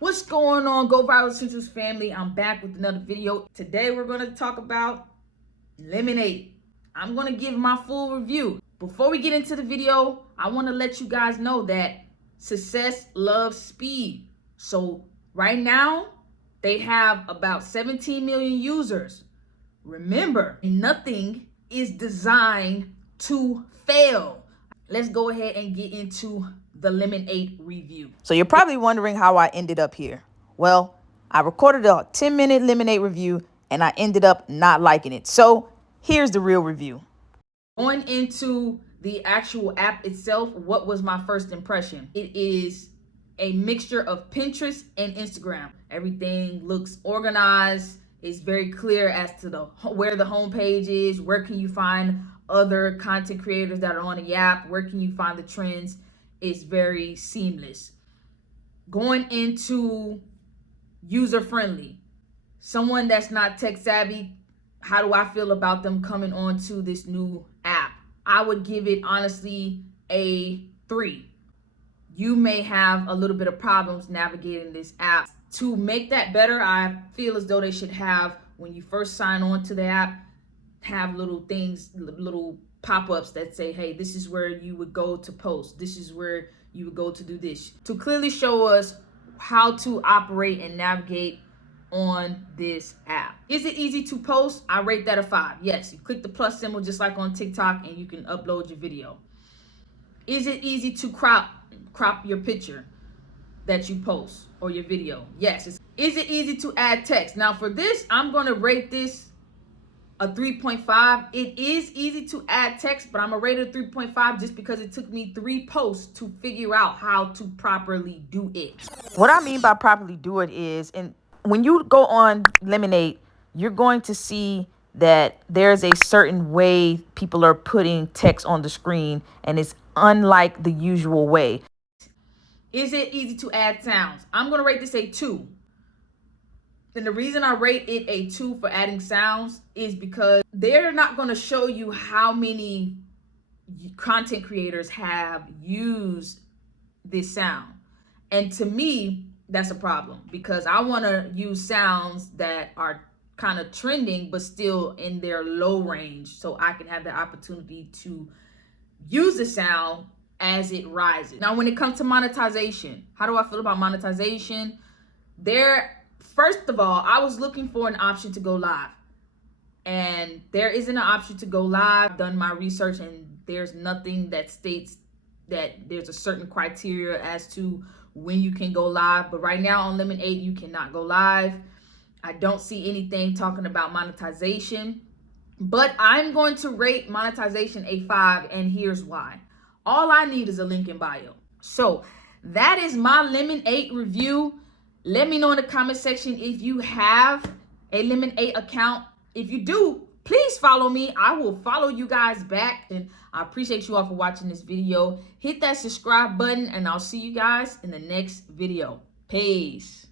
What's going on, Go Viral Essentials family? I'm back with another video. Today we're going to talk about Lemonade. I'm going to give my full review. Before we get into the video, I want to let you guys know that success loves speed. So right now, they have about 17 million users. Remember, nothing is designed to fail. Let's go ahead and get into the Lemonade review. So you're probably wondering how I ended up here. Well, I recorded a 10-minute Lemonade review and I ended up not liking it. So here's the real review. Going into the actual app itself, what was my first impression? It is a mixture of Pinterest and Instagram. Everything looks organized. It's very clear as to where the homepage is. Where can you find other content creators that are on the app? Where can you find the trends? It's very seamless. Going into user friendly. Someone that's not tech savvy, how do I feel about them coming onto this new app? I would give it honestly a 3. You may have a little bit of problems navigating this app. To make that better, I feel as though they should have, when you first sign on to the app, have little things, little pop-ups that say, hey, this is where you would go to post. This is where you would go to do this. To clearly show us how to operate and navigate on this app. Is it easy to post? I rate that a 5. Yes, you click the plus symbol just like on TikTok and you can upload your video. Is it easy to crop your picture that you post or your video? Yes. Is it easy to add text? Now for this, I'm going to rate this a 3.5. It is easy to add text, but I'm gonna rate it a 3.5 just because it took me 3 posts to figure out how to properly do it. What I mean by properly do it is, and when you go on Lemonade, you're going to see that there's a certain way people are putting text on the screen, and it's unlike the usual way. Is it easy to add sounds? I'm gonna rate this a 2. And the reason I rate it a 2 for adding sounds is because they're not going to show you how many content creators have used this sound. And to me, that's a problem because I want to use sounds that are kind of trending, but still in their low range. So I can have the opportunity to use the sound as it rises. Now, when it comes to monetization, how do I feel about monetization? First of all, I was looking for an option to go live, and there isn't an option to go live. I've done my research, and there's nothing that states that there's a certain criteria as to when you can go live. But right now on Lemonade, you cannot go live. I don't see anything talking about monetization, but I'm going to rate monetization a 5, and here's why. All I need is a link in bio. So that is my Lemonade review. Let me know in the comment section if you have a Lemonade account. If you do, please follow me. I will follow you guys back. And I appreciate you all for watching this video. Hit that subscribe button and I'll see you guys in the next video. Peace.